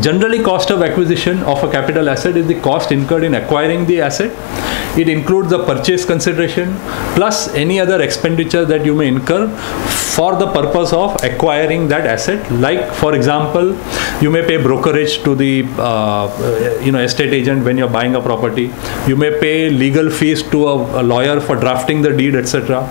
Generally, cost of acquisition of a capital asset is the cost incurred in acquiring the asset. It includes the purchase consideration plus any other expenditure that you may incur for the purpose of acquiring that asset. Like, for example, you may pay brokerage to the estate agent when you're buying a property. You may pay legal fees to a lawyer for drafting the deed, etc.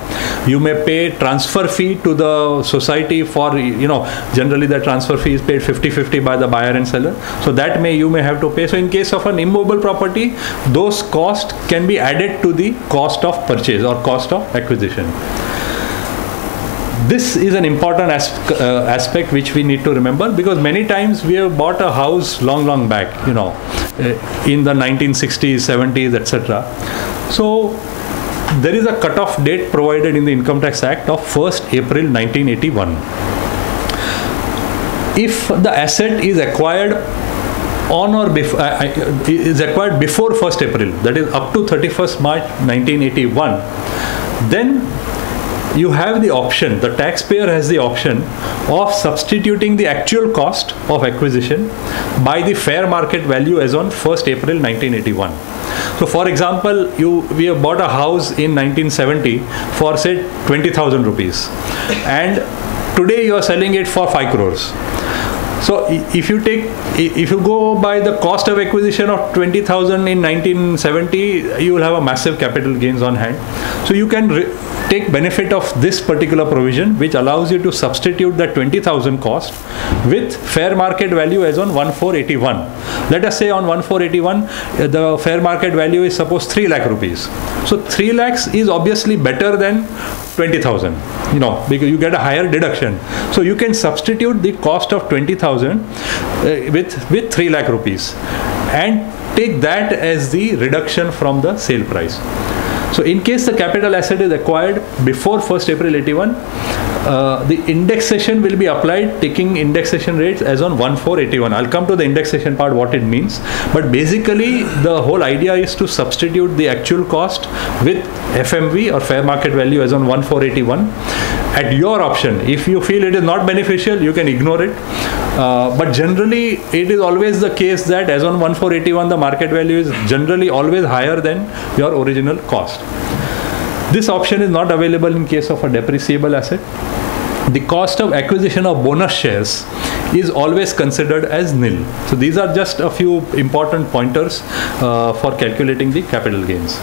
You may pay transfer fee to the society for, generally the transfer fee is paid 50-50 by the buyer and seller. So that you may have to pay. So in case of an immovable property, those costs can be added to the cost of purchase or cost of acquisition. This is an important aspect which we need to remember, because many times we have bought a house long back, in the 1960s, 70s, etc. So there is a cut-off date provided in the Income Tax Act of 1st April 1981. If the asset is acquired on or before before 1st April, that is up to 31st March 1981, then you have the option, the taxpayer has the option of substituting the actual cost of acquisition by the fair market value as on 1st April 1981. So for example, we have bought a house in 1970 for say 20,000 rupees, and today you are selling it for 5 crores. So if you go by the cost of acquisition of 20,000 in 1970, you will have a massive capital gains on hand. So you can take benefit of this particular provision, which allows you to substitute the 20,000 cost with fair market value as on 1,481. Let us say on 1,481, the fair market value is suppose 3 lakh rupees. So 3 lakhs is obviously better than 20,000, because you get a higher deduction. So you can substitute the cost of 20,000 with 3 lakh rupees and take that as the reduction from the sale price. So in case the capital asset is acquired before 1st April 81, the indexation will be applied taking indexation rates as on 1,481. I'll come to the indexation part, what it means. But basically, the whole idea is to substitute the actual cost with FMV or fair market value as on 1,481 at your option. If you feel it is not beneficial, you can ignore it. But generally, it is always the case that as on 1,481, the market value is generally always higher than your original cost. This option is not available in case of a depreciable asset. The cost of acquisition of bonus shares is always considered as nil. So these are just a few important pointers for calculating the capital gains.